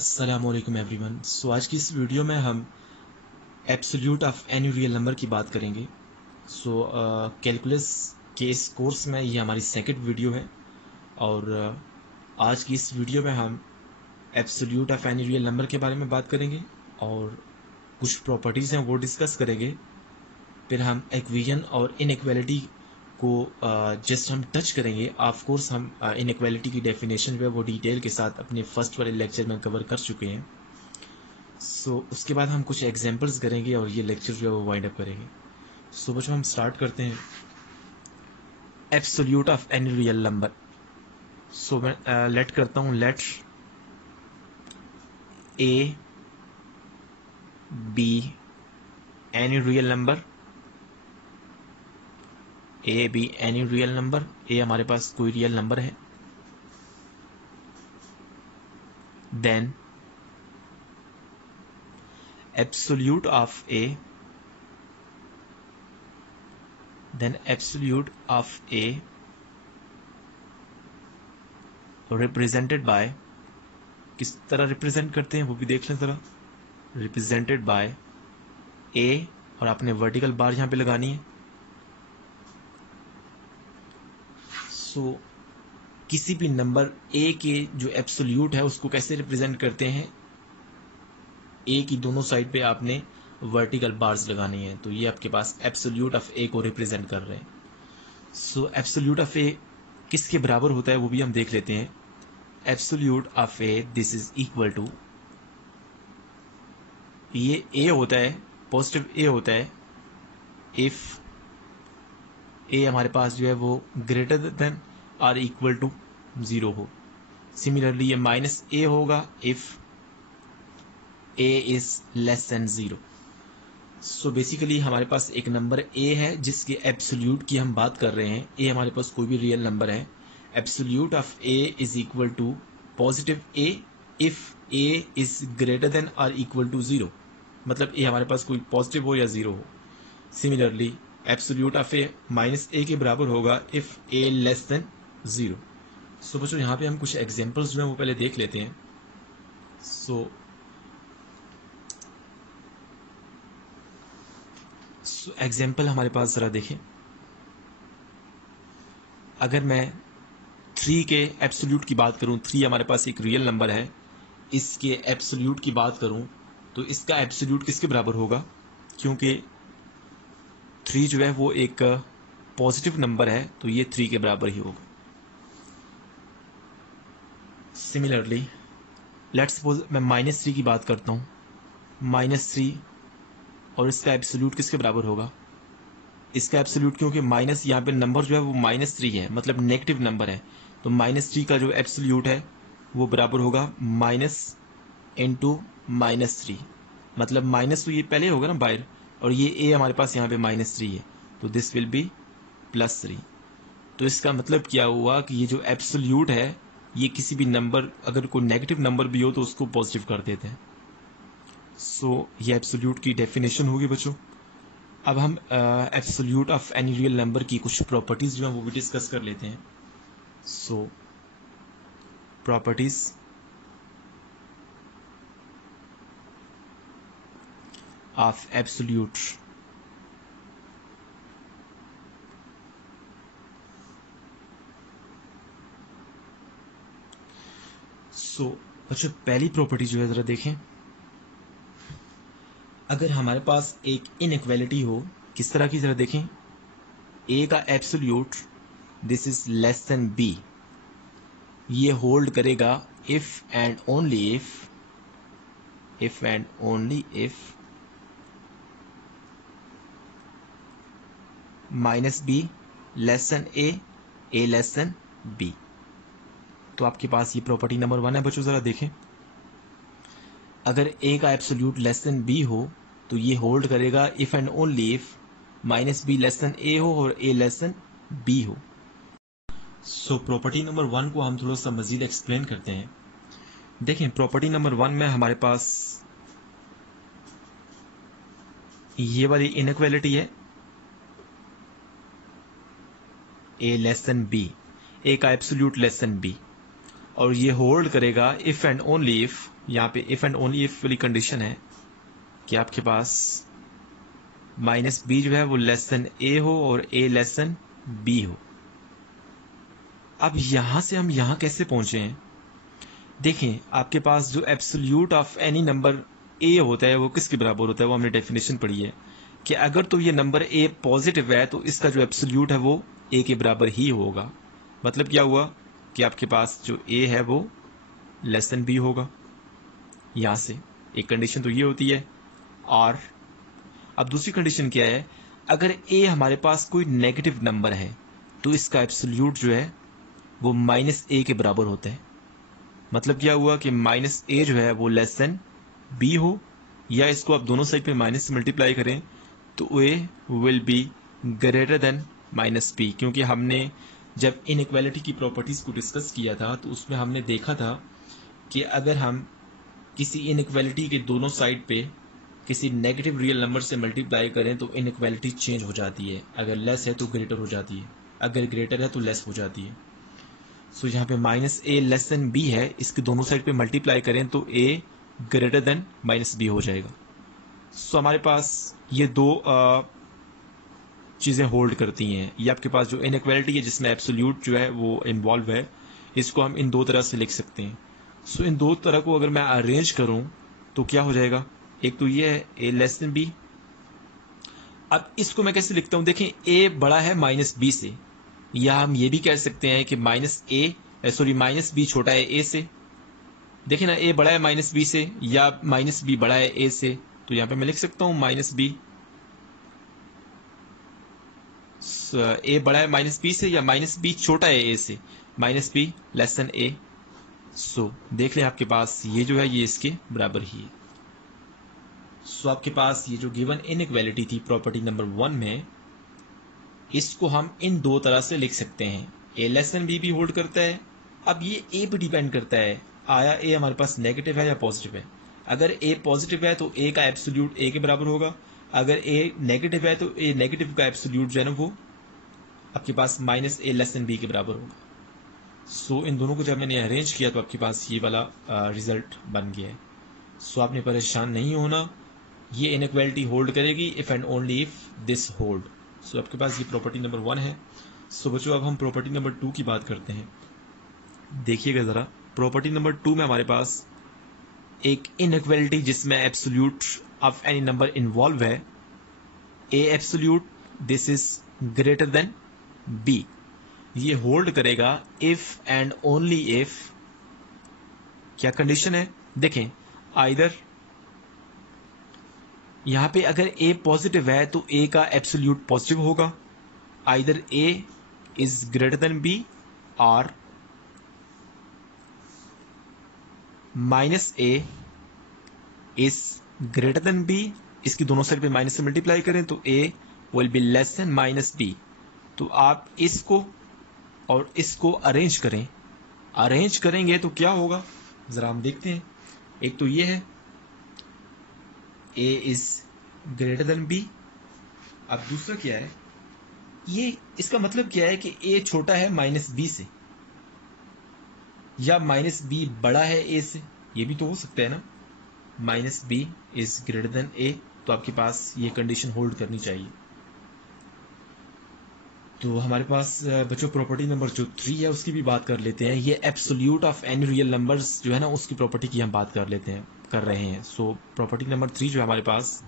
अस्सलामुअलैकुम एवरीवन। सो आज की इस वीडियो में हम absolute of any real number की बात करेंगे। सो कैलकुलस के इस कोर्स में ये हमारी सेकंड वीडियो है और आज की इस वीडियो में हम absolute of any real number के बारे में बात करेंगे और कुछ प्रॉपर्टीज़ हैं वो डिस्कस करेंगे। फिर हम इक्वेशन और इनइक्वालिटी को जस्ट हम टच करेंगे। ऑफ कोर्स हम इनइक्वालिटी की डेफिनेशन जो है वो डिटेल के साथ अपने फर्स्ट वाले लेक्चर में कवर कर चुके हैं। सो उसके बाद हम कुछ एग्जांपल्स करेंगे और ये लेक्चर जो है वो वाइंड अप करेंगे। सो बच्चों हम स्टार्ट करते हैं absolute of any real number. So मैं लेट करता हूँ, let A B any real number, A B any real number. A हमारे पास कोई रियल नंबर है। Then absolute of A, then absolute of A represented by, किस तरह represent करते हैं वो भी देख लें जरा। रिप्रेजेंटेड बाय ए और आपने वर्टिकल बार यहां पे लगानी है। सो किसी भी नंबर ए के जो एब्सोल्यूट है उसको कैसे रिप्रेजेंट करते हैं, ए की दोनों साइड पे आपने वर्टिकल बार्स लगानी है। तो ये आपके पास एब्सोल्यूट ऑफ ए को रिप्रेजेंट कर रहे हैं। सो एब्सोल्यूट ऑफ ए किसके बराबर होता है वो भी हम देख लेते हैं। Absolute of A this is equal to, ये ए होता है, पॉजिटिव ए होता है इफ ए हमारे पास जो है वो ग्रेटर देन और इक्वल टू 0 हो। सिमिलरली ये माइनस ए होगा if A is less than 0। So basically हमारे पास एक नंबर ए है जिसके एब्सोल्यूट की हम बात कर रहे हैं। ए हमारे पास कोई भी रियल नंबर है। Absolute of A is equal to positive A if A is greater than और इक्वल टू 0, मतलब ए हमारे पास कोई पॉजिटिव हो या 0 हो। Similarly absolute of A minus A के बराबर होगा if A less than 0। So बच्चों यहाँ पे हम कुछ एग्जांपल्स जो है वो पहले देख लेते हैं। सो एग्जाम्पल हमारे पास जरा देखें। अगर मैं 3 के एब्सोल्यूट की बात करूं, 3 हमारे पास एक रियल नंबर है, इसके एब्सोल्यूट की बात करूं तो इसका एब्सोल्यूट किसके बराबर होगा, क्योंकि 3 जो है वो एक पॉजिटिव नंबर है तो ये 3 के बराबर ही होगा। सिमिलरली लेट्स सपोज मैं -3 की बात करता हूं, -3 और इसका एब्सोल्यूट किसके बराबर होगा, इसका एब्सोल्यूट, क्योंकि माइनस यहाँ पे नंबर जो है वो -3 है, मतलब नेगेटिव नंबर है, तो -3 का जो एब्सोल्यूट है वो बराबर होगा माइनस इंटू -3, मतलब माइनस तो ये पहले होगा ना बाहर, और ये ए हमारे पास यहाँ पे -3 है तो दिस विल बी +3। तो इसका मतलब क्या हुआ कि ये जो एब्सोल्यूट है ये किसी भी नंबर, अगर कोई नेगेटिव नंबर भी हो तो उसको पॉजिटिव कर देते हैं। सो ये एब्सोल्यूट की डेफिनेशन होगी बच्चों। अब हम absolute of any real number की कुछ प्रॉपर्टीज जो है वो भी डिस्कस कर लेते हैं। सो प्रॉपर्टीज ऑफ एब्सोल्यूट। सो बच्चों पहली प्रॉपर्टी जो है जरा देखें। अगर हमारे पास एक इनइक्वालिटी हो, किस तरह की, जरा देखें, ए का absolute this is less than B, ये होल्ड करेगा if and only if minus B less than A less than B. तो आपके पास ये प्रॉपर्टी नंबर 1 है बच्चों। जरा देखें, अगर ए का एब्सोल्यूट लेस देन बी हो तो ये होल्ड करेगा if and only if minus B less than A हो और ए लेस देन बी हो। सो प्रॉपर्टी नंबर 1 को हम थोड़ा सा मजीद एक्सप्लेन करते हैं। देखें प्रॉपर्टी नंबर 1 में हमारे पास ये वाली इनइक्वालिटी है, ए लेस देन बी, ए का एब्सोल्यूट लेस देन बी, और ये होल्ड करेगा इफ एंड ओनली इफ यहाँ पे इफ एंड ओनली इफ वाली कंडीशन है कि आपके पास माइनस बी जो है वो लेस देन ए हो और ए लेस देन बी हो। अब यहां से हम यहां कैसे पहुंचे हैं? देखें, आपके पास जो absolute of any number A होता है वो किसके बराबर होता है? वो हमने डेफिनेशन पढ़ी है कि अगर तो ये नंबर ए पॉजिटिव है तो इसका जो एब्सोल्यूट है वो ए के बराबर ही होगा। मतलब क्या हुआ कि आपके पास जो ए है वो लेस देन बी होगा। यहां से एक कंडीशन तो ये होती है। और अब दूसरी कंडीशन क्या है? अगर ए हमारे पास कोई नेगेटिव नंबर है तो इसका एब्सोल्यूट जो है वो माइनस ए के बराबर होता है। मतलब क्या हुआ कि माइनस ए जो है वो लेस देन बी हो, या इसको आप दोनों साइड पे माइनस से मल्टीप्लाई करें तो A will be greater than minus B. क्योंकि हमने जब इनइक्वालिटी की प्रॉपर्टीज को डिस्कस किया था तो उसमें हमने देखा था कि अगर हम किसी इनइक्वालिटी के दोनों साइड पे किसी नेगेटिव रियल नंबर से मल्टीप्लाई करें तो इनइक्वालिटी चेंज हो जाती है। अगर लेस है तो ग्रेटर हो जाती है, अगर ग्रेटर है तो लेस हो जाती है। सो यहाँ पे माइनस ए लेस देन बी है, इसके दोनों साइड पे मल्टीप्लाई करें तो ए ग्रेटर देन माइनस बी हो जाएगा। सो हमारे पास ये दो चीजें होल्ड करती हैं। ये आपके पास जो इनइक्वालिटी है जिसमें एब्सोल्यूट जो है वो इन्वॉल्व है, इसको हम इन दो तरह से लिख सकते हैं। सो इन दो तरह को अगर मैं अरेंज करूं तो क्या हो जाएगा? एक तो ये है ए लेस देन बी। अब इसको मैं कैसे लिखता हूं? देखें, ए बड़ा है माइनस बी से, या हम ये भी कह सकते हैं कि माइनस बी छोटा है ए से। देखें ना, ए बड़ा है माइनस बी से या माइनस बी बड़ा है ए से, तो यहां पे मैं लिख सकता हूं माइनस बी। ए बड़ा है माइनस बी से या माइनस बी छोटा है ए से, माइनस बी लेस देन ए। सो देख लें आपके पास ये जो है ये इसके बराबर ही है। सो आपके पास ये जो गिवन इनइक्वालिटी थी प्रॉपर्टी नंबर 1 में, इसको हम इन दो तरह से लिख सकते हैं। ए लेस देन बी भी होल्ड करता है। अब ये ए पे डिपेंड करता है, आया ए हमारे पास नेगेटिव है या पॉजिटिव है। अगर ए पॉजिटिव है तो ए का एब्सोल्यूट ए के बराबर होगा, अगर ए नेगेटिव है तो ए नेगेटिव का एब्सोल्यूट जो है ना वो आपके पास माइनस ए लेस देन बी के बराबर होगा। सो इन दोनों को जब मैंने अरेंज किया तो आपके पास ये वाला रिजल्ट बन गया है। सो आपने परेशान नहीं होना, ये इनइक्वालिटी होल्ड करेगी if and only if this hold. So आपके पास ये प्रॉपर्टी नंबर 1 है। सो बच्चों अब हम प्रॉपर्टी नंबर 2 की बात करते हैं। देखिएगा जरा, प्रॉपर्टी नंबर 2 में हमारे पास एक इनइक्वालिटी जिसमें absolute of any number involve है, A absolute this is greater than B. ये होल्ड करेगा इफ एंड ओनली इफ, क्या कंडीशन है? देखें, आइदर यहां पे अगर ए पॉजिटिव है तो ए का एब्सोल्यूट पॉजिटिव होगा, either A is greater than B और minus A is greater than B. इसकी दोनों साइड पे माइनस से मल्टीप्लाई करें तो A will be less than minus B. तो आप इसको और इसको अरेंज करें, अरेंज करेंगे तो क्या होगा जरा हम देखते हैं। एक तो ये है ए इज ग्रेटर देन बी। अब दूसरा क्या है? ये इसका मतलब क्या है कि ए छोटा है माइनस बी से, या माइनस बी बड़ा है ए से। ये भी तो हो सकता है ना, minus B is greater than A. तो आपके पास ये कंडीशन होल्ड करनी चाहिए। तो हमारे पास बच्चों प्रॉपर्टी नंबर जो 3 है उसकी भी बात कर लेते हैं। ये absolute of any real numbers जो है ना उसकी प्रॉपर्टी की हम बात कर रहे हैं। सो प्रॉपर्टी नंबर 3 जो है हमारे पास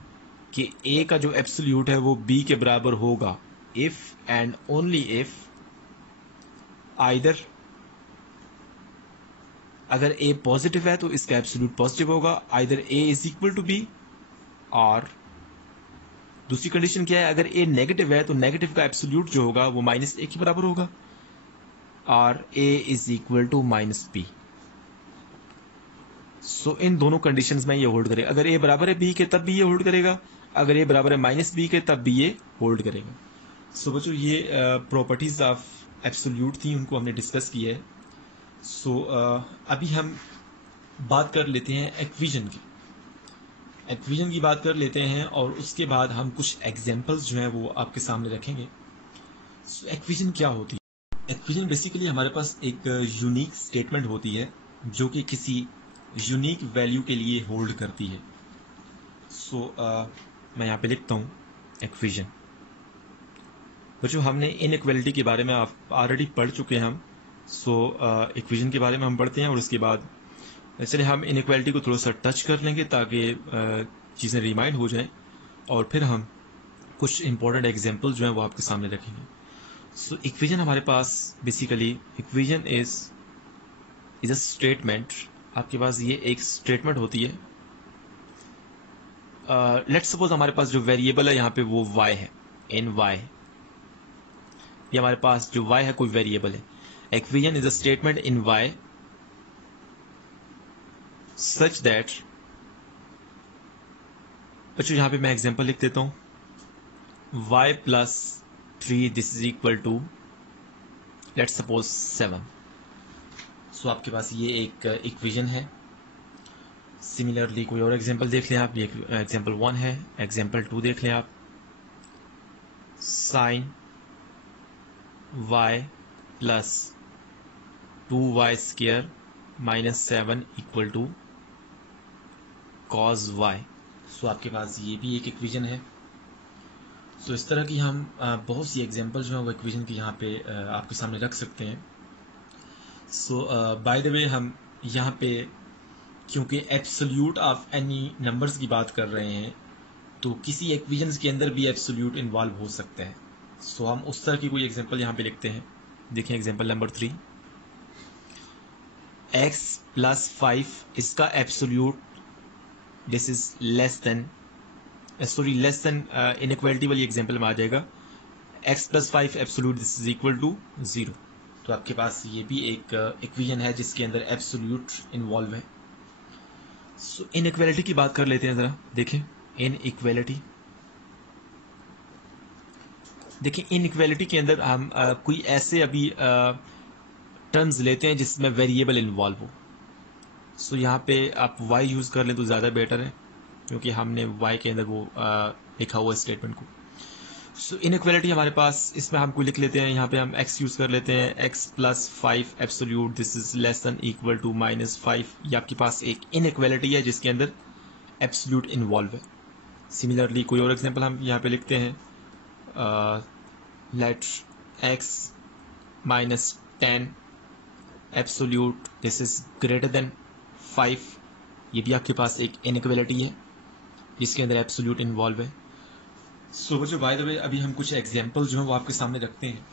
कि ए का जो एब्सोल्यूट है वो बी के बराबर होगा if and only if either अगर ए पॉजिटिव है तो इसका एब्सोल्यूट पॉजिटिव होगा, either A is equal to B, और दूसरी कंडीशन क्या है? अगर ए नेगेटिव है तो नेगेटिव का एब्सोल्यूट जो होगा वो माइनस ए के बराबर होगा, और A is equal to minus B. So इन दोनों कंडीशंस में ये होल्ड करेगा। अगर ए बराबर है बी के तब भी ये होल्ड करेगा, अगर ए बराबर है माइनस बी के तब भी ये होल्ड करेगा। सो बच्चों ये प्रॉपर्टीज ऑफ एब्सोल्यूट थी, उनको हमने डिस्कस किया है। सो अभी हम बात कर लेते हैं एक्विजन की। एक्विजन की बात कर लेते हैं और उसके बाद हम कुछ एग्जांपल्स जो हैं वो आपके सामने रखेंगे। सो एक्विजन क्या होती है? एक्विजन बेसिकली हमारे पास एक यूनिक स्टेटमेंट होती है जो कि किसी यूनिक वैल्यू के लिए होल्ड करती है। सो मैं यहाँ पे लिखता हूँ इक्वेशन। बच्चों हमने इनइक्वालिटी के बारे में आप ऑलरेडी पढ़ चुके हैं हम। सो इक्वेशन के बारे में हम पढ़ते हैं और उसके बाद चलिए हम इनइक्वालिटी को थोड़ा सा टच कर लेंगे ताकि चीज़ें रिमाइंड हो जाएं और फिर हम कुछ इंपॉर्टेंट एग्जांपल जो हैं वो आपके सामने रखेंगे। सो इक्वेशन हमारे पास basically equation is a statement. आपके पास ये एक स्टेटमेंट होती है। लेट्स सपोज हमारे पास जो वेरिएबल है यहाँ पे वो y है, इन y। ये हमारे पास जो y है कोई वेरिएबल है। Equation is a statement in y such that, बच्चों यहाँ पे मैं एग्जांपल लिख देता हूँ, y plus 3 this is equal to let's suppose 7। So आपके पास ये एक इक्वेशन है। सिमिलरली कोई और एग्जांपल देख लें आप। ये एग्जांपल 1 है। एग्जांपल 2 देख लें आप, sine y plus 2y square minus 7 equal to cos y। So आपके पास ये भी एक इक्वेशन है। सो इस तरह की हम बहुत सी एग्जांपल जो है वो इक्वेशन की यहाँ पे आपके सामने रख सकते हैं। सो बाय द वे हम यहाँ पे क्योंकि एब्सोल्यूट ऑफ एनी नंबर्स की बात कर रहे हैं तो किसी इक्वेशंस के अंदर भी एब्सोल्यूट इन्वॉल्व हो सकता है। सो हम उस तरह की कोई एग्जांपल यहाँ पे लिखते हैं। देखिए एग्जांपल नंबर 3, x प्लस 5 इसका absolute this is less than inequality वाली एग्जांपल में आ जाएगा x plus 5 absolute this is equal to 0। तो आपके पास ये भी एक इक्वेशन है जिसके अंदर एब्सोल्यूट इन्वॉल्व है। सो इनइक्वालिटी की बात कर लेते हैं जरा। देखें इनइक्वालिटी, देखिए इनइक्वालिटी के अंदर हम कोई ऐसे अभी टर्म्स लेते हैं जिसमें वेरिएबल इन्वॉल्व हो। सो यहाँ पे आप y यूज कर लें तो ज़्यादा बेटर है क्योंकि हमने y के अंदर वो लिखा हुआ स्टेटमेंट को। सो इनइक्वालिटी हमारे पास इसमें हम कोई लिख लेते हैं, यहाँ पे हम x यूज कर लेते हैं, x plus 5 absolute this is less than equal to minus 5। ये आपके पास एक इनइक्वालिटी है जिसके अंदर एब्सोल्यूट इन्वॉल्व है। सिमिलरली कोई और एग्जांपल हम यहाँ पे लिखते हैं, let x minus 10 absolute this is greater than 5। ये भी आपके पास एक इनइक्वालिटी है जिसके अंदर एब्सोल्यूट इन्वॉल्व है। सो बच्चों बाय द वे अभी हम कुछ एग्जांपल जो है वो आपके सामने रखते हैं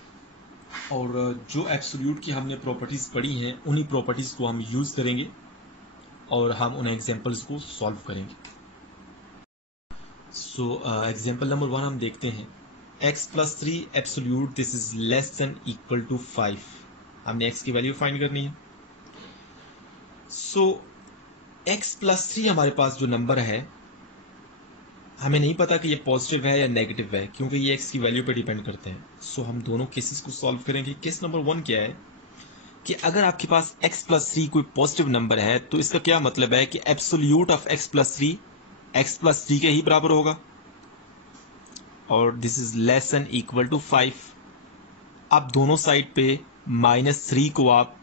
और जो एब्सोल्यूट की हमने प्रॉपर्टीज पढ़ी हैं उन्हीं प्रॉपर्टीज को हम यूज करेंगे और हम उन एग्जांपल्स को सॉल्व करेंगे। सो एग्जांपल नंबर 1 हम देखते हैं, x plus 3 absolute this is less than equal to 5। हमने x की वैल्यू फाइंड करनी है। सो x प्लस 3 हमारे पास जो नंबर है हमें नहीं पता कि ये पॉजिटिव है या नेगेटिव है क्योंकि ये x की वैल्यू पे डिपेंड करते हैं। सो हम दोनों केसेस को सॉल्व करेंगे। केस नंबर 1 क्या है कि अगर आपके पास x प्लस 3 कोई पॉजिटिव नंबर है तो इसका क्या मतलब है कि एब्सोल्यूट ऑफ x प्लस 3 के ही बराबर होगा और this is less than equal to 5। आप दोनों साइड पे -3 को आप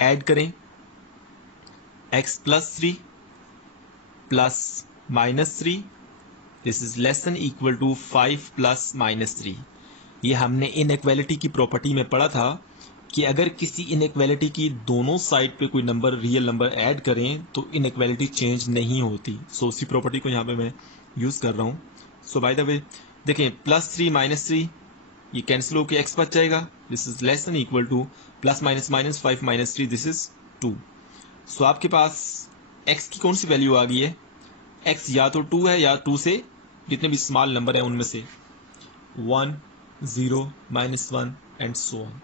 ऐड करें, x plus 3 plus -3 this is less than equal to 5 plus -3। ये हमने इनइक्वालिटी की प्रॉपर्टी में पढ़ा था कि अगर किसी इनइक्वालिटी की दोनों साइड पे कोई नंबर रियल नंबर ऐड करें तो इनइक्वालिटी चेंज नहीं होती। सो उसी प्रॉपर्टी को यहाँ पे मैं यूज कर रहा हूँ। सो बाय द वे देखें +3 -3 ये कैंसिल होकर x बच जाएगा, this is less than equal two plus minus minus 5 -3 this is 2। सो आपके पास x की कौन सी वैल्यू आ गई है, x या तो 2 है या 2 से जितने भी स्मॉल नंबर है उनमें से 1 0 -1 एंड सो ऑन।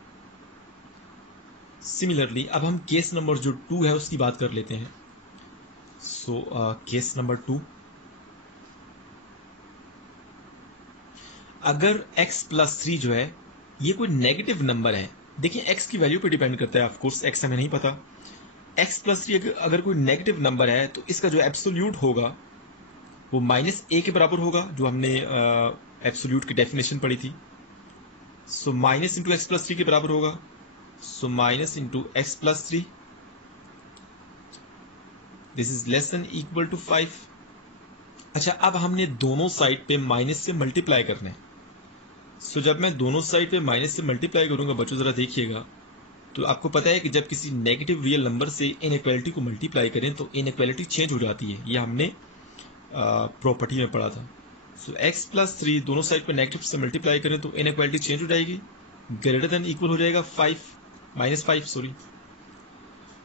सिमिलरली अब हम केस नंबर जो 2 है उसकी बात कर लेते हैं। सो केस नंबर 2, अगर x प्लस 3 जो है ये कोई नेगेटिव नंबर है, देखिए x की वैल्यू पे डिपेंड करता है, ऑफ कोर्स x हमें नहीं पता। x प्लस 3 अगर कोई नेगेटिव नंबर है तो इसका जो एब्सोल्यूट होगा वो -a के बराबर होगा, जो हमने एब्सोल्यूट की डेफिनेशन पढ़ी थी। So minus into X plus 3 के बराबर होगा। So minus into X plus 3 this is less than equal to 5। अच्छा, अब हमने दोनों साइड पे माइनस से मल्टीप्लाई करना है। सो जब मैं दोनों साइड पे माइनस से मल्टीप्लाई करूंगा बच्चों, जरा देखिएगा, तो आपको पता है कि जब किसी नेगेटिव रियल नंबर से इनइक्वालिटी को मल्टीप्लाई करें तो इनइक्वालिटी चेंज हो जाती है। ये हमने प्रॉपर्टी में पढ़ा था। सो x प्लस 3 दोनों साइड पे नेगेटिव से मल्टीप्लाई करें तो इनइक्वालिटी चेंज हो जाएगी, ग्रेटर देन इक्वल हो जाएगा -5 सॉरी।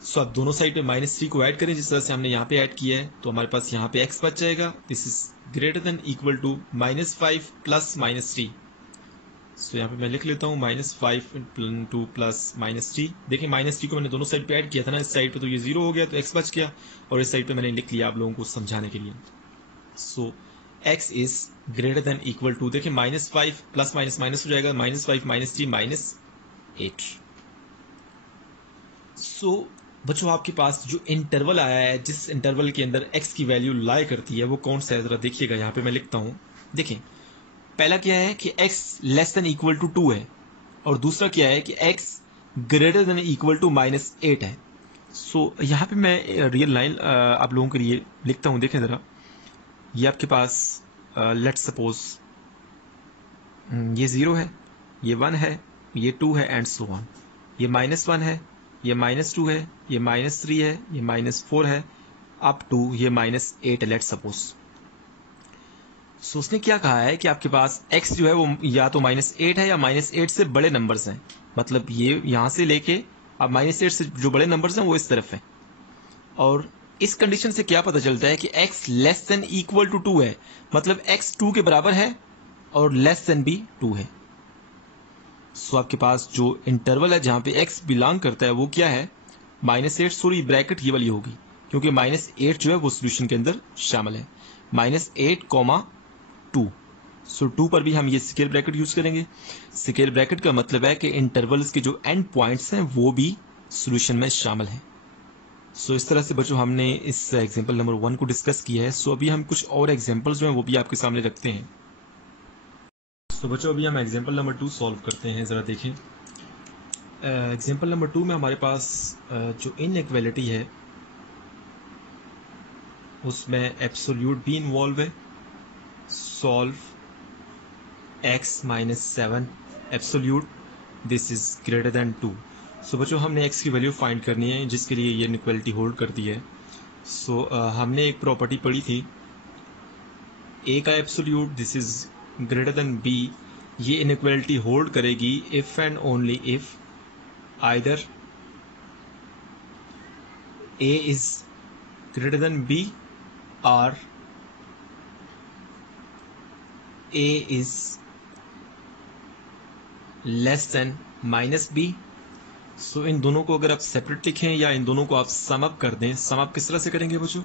सो आप दोनों साइड पे -3 को ऐड करें जिस तरह से हमने यहाँ पे ऐड किया है, तो हमारे पास यहाँ पे x बच जाएगा। This is greater than equal to -5 plus -3। So यहाँ पे मैं लिख लेता हूँ -5 इंटू प्लस -3। देखिए -3 को मैंने दोनों साइड पे ऐड किया था ना, इस साइड पे तो ये 0 हो गया तो x बच गया, और इस साइड पे मैंने लिख लिया आप लोगों को समझाने के लिए। So x is greater than equal to, देखिए -5 प्लस माइनस माइनस हो जाएगा, -5 -3 -8। सो बच्चों आपके पास जो इंटरवल आया है, जिस इंटरवल के अंदर x की वैल्यू लाई करती है वो कौन सा है, जरा देखिएगा। यहाँ पे मैं लिखता हूँ, देखें पहला क्या है कि x less than equal to 2 है, और दूसरा क्या है कि x greater than equal to -8 है। सो यहाँ पे मैं रियल लाइन आप लोगों के लिए लिखता हूँ, देखें जरा। ये आपके पास लेट्स सपोज ये 0 है, ये 1 है, ये 2 है एंड सो ऑन। ये -1 है, ये -2 है, ये -3 है, ये -4 है, अप टू ये -8 है लेट्स सपोज। सो उसने क्या कहा है कि आपके पास x जो है वो या तो -8 है या -8 से बड़े नंबर्स हैं, मतलब ये यहां से लेके अब -8 से जो बड़े नंबर्स हैं वो इस तरफ है। और इस कंडीशन से क्या पता चलता है कि x less than equal to 2 है, मतलब x 2 के बराबर है और लेस देन भी 2 है। सो आपके पास जो इंटरवल है जहां पे x बिलोंग करता है वो क्या है, -8 सॉरी ब्रैकेट ये वाली होगी, क्योंकि -8 जो है वो सोल्यूशन के अंदर शामिल है, -8, 2। सो 2 पर भी हम ये स्केल ब्रैकेट यूज करेंगे। स्केल ब्रैकेट का मतलब है कि इंटरवल्स के जो एंड पॉइंट्स हैं वो भी सॉल्यूशन में शामिल हैं। सो इस तरह से बच्चों हमने इस एग्जांपल नंबर 1 को डिस्कस किया है। सो अभी हम कुछ और एग्जांपल्स जो हैं वो भी आपके सामने रखते हैं। सो बच्चों अभी हम एग्जांपल नंबर 2 सॉल्व करते हैं, जरा देखें। एग्जांपल नंबर 2 में हमारे पास जो इनइक्वालिटी है उसमें एब्सोल्यूट भी इन्वॉल्व है। Solve x -7 absolute, this is greater then 2। सो बच्चों हमने x की वैल्यू फाइंड करनी है जिसके लिए ये इनइक्वालिटी होल्ड करती है। सो हमने एक प्रॉपर्टी पढ़ी थी a का absolute this is greater then b। ये इनइक्वालिटी होल्ड करेगी if and only if either a is greater then b और a is less than -b। सो इन दोनों को अगर आप सेपरेट लिखें या इन दोनों को आप सम अप कर दें, सम अप किस तरह से करेंगे बच्चों,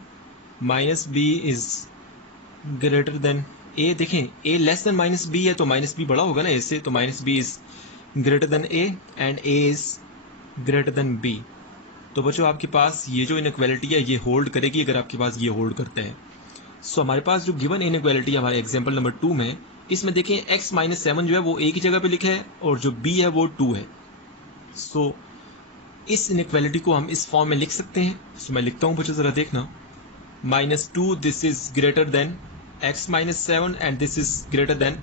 -b is greater then a। देखें a लेस देन -b है तो -b बड़ा होगा ना a से, तो -b is greater then a and a is greater then b। तो बच्चों आपके पास ये जो इनइक्वालिटी है ये होल्ड करेगी अगर आपके पास ये होल्ड करते हैं। सो हमारे पास जो गिवन इनइक्वालिटी है हमारे एग्जांपल नंबर 2 में, इसमें देखें x -7 जो है वो a की जगह पे लिखा है और जो b है वो 2 है। सो इस इनइक्वालिटी को हम इस फॉर्म में लिख सकते हैं। सो मैं लिखता हूं बच्चों, जरा देखना, -2 this is greater then x -7 and this is greater then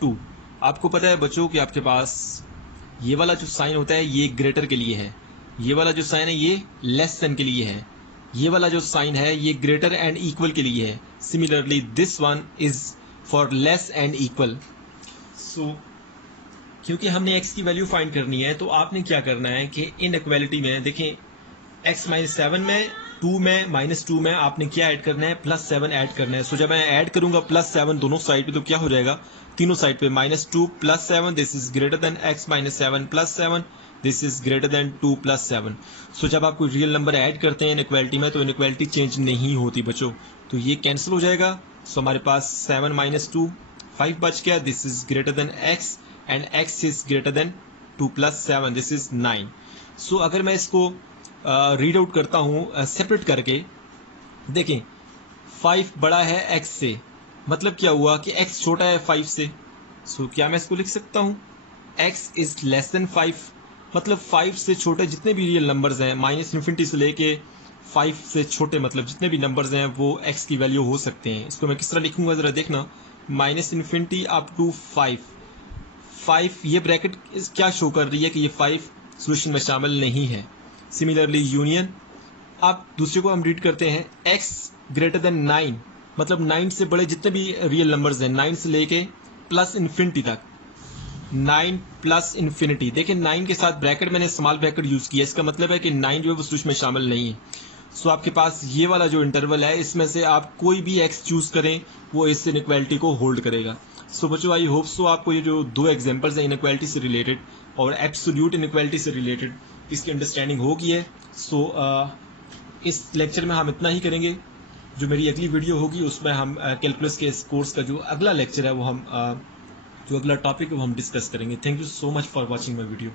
2। आपको पता है बच्चों कि आपके पास ये वाला जो साइन होता है ये ग्रेटर के लिए है, ये वाला जो साइन है ये लेस देन के लिए है, ये वाला जो साइन है ये ग्रेटर एंड इक्वल के लिए है। Similarly this one is for less and equal. So क्योंकि हमने x की वैल्यू फाइंड करनी है तो आपने क्या करना है कि इनइक्वालिटी में देखें x -7 में 2 में -2 में आपने क्या ऐड करना है, +7 ऐड करना है। सो जब मैं ऐड करूंगा +7 दोनों साइड पे तो क्या हो जाएगा, तीनों साइड पे -2 + 7 this is greater then x -7 + 7 this is greater then 2 + 7। सो जब आप कोई रियल नंबर ऐड करते हैं इनइक्वालिटी में तो इनइक्वालिटी चेंज नहीं होती बच्चों, तो ये कैंसिल हो जाएगा। सो हमारे पास 7 - 2 5 बच गया, this is greater then x and x is greater then 2 + 7 this is 9। सो अगर मैं इसको रीड आउट करता हूं सेपरेट करके, देखें 5 बड़ा है x से, मतलब क्या हुआ कि x छोटा है 5 से। सो क्या मैं इसको लिख सकता हूं, x इज लेस देन 5, मतलब 5 से छोटे जितने भी रियल नंबर्स हैं -∞ से लेके 5 से छोटे मतलब जितने भी नंबर्स हैं वो x की वैल्यू हो सकते हैं। इसको मैं किस तरह लिखूंगा जरा देखना, -∞ अप टू 5 ये ब्रैकेट क्या शो कर रही है कि ये 5 सोल्यूशन में शामिल नहीं है। सिमिलरली यूनियन, अब दूसरे को हम रीड करते हैं x ग्रेटर देन 9, मतलब 9 से बड़े जितने भी रियल नंबर्स हैं 9 से लेके प्लस इन्फिनिटी तक, 9 प्लस इन्फिनिटी। देखिए 9 के साथ ब्रैकेट मैंने स्मॉल ब्रैकेट यूज किया, इसका मतलब है कि 9 जो है वो सोल्यूशन में शामिल नहीं है। सो आपके पास ये वाला जो इंटरवल है इसमें से आप कोई भी x चूज करें वो इस इनइक्वालिटी को होल्ड करेगा। सो बच्चों आई होप सो आपको ये जो दो एग्जांपल्स हैं इनइक्वालिटी से रिलेटेड और एब्सोल्यूट इनइक्वालिटी से रिलेटेड इसकी अंडरस्टैंडिंग होगी है। सो इस लेक्चर में हम इतना ही करेंगे। जो मेरी अगली वीडियो होगी उसमें हम कैलकुलस के इस कोर्स का जो अगला लेक्चर है वो हम जो अगला टॉपिक है वो हम डिस्कस करेंगे। Thank you so much for watching my video.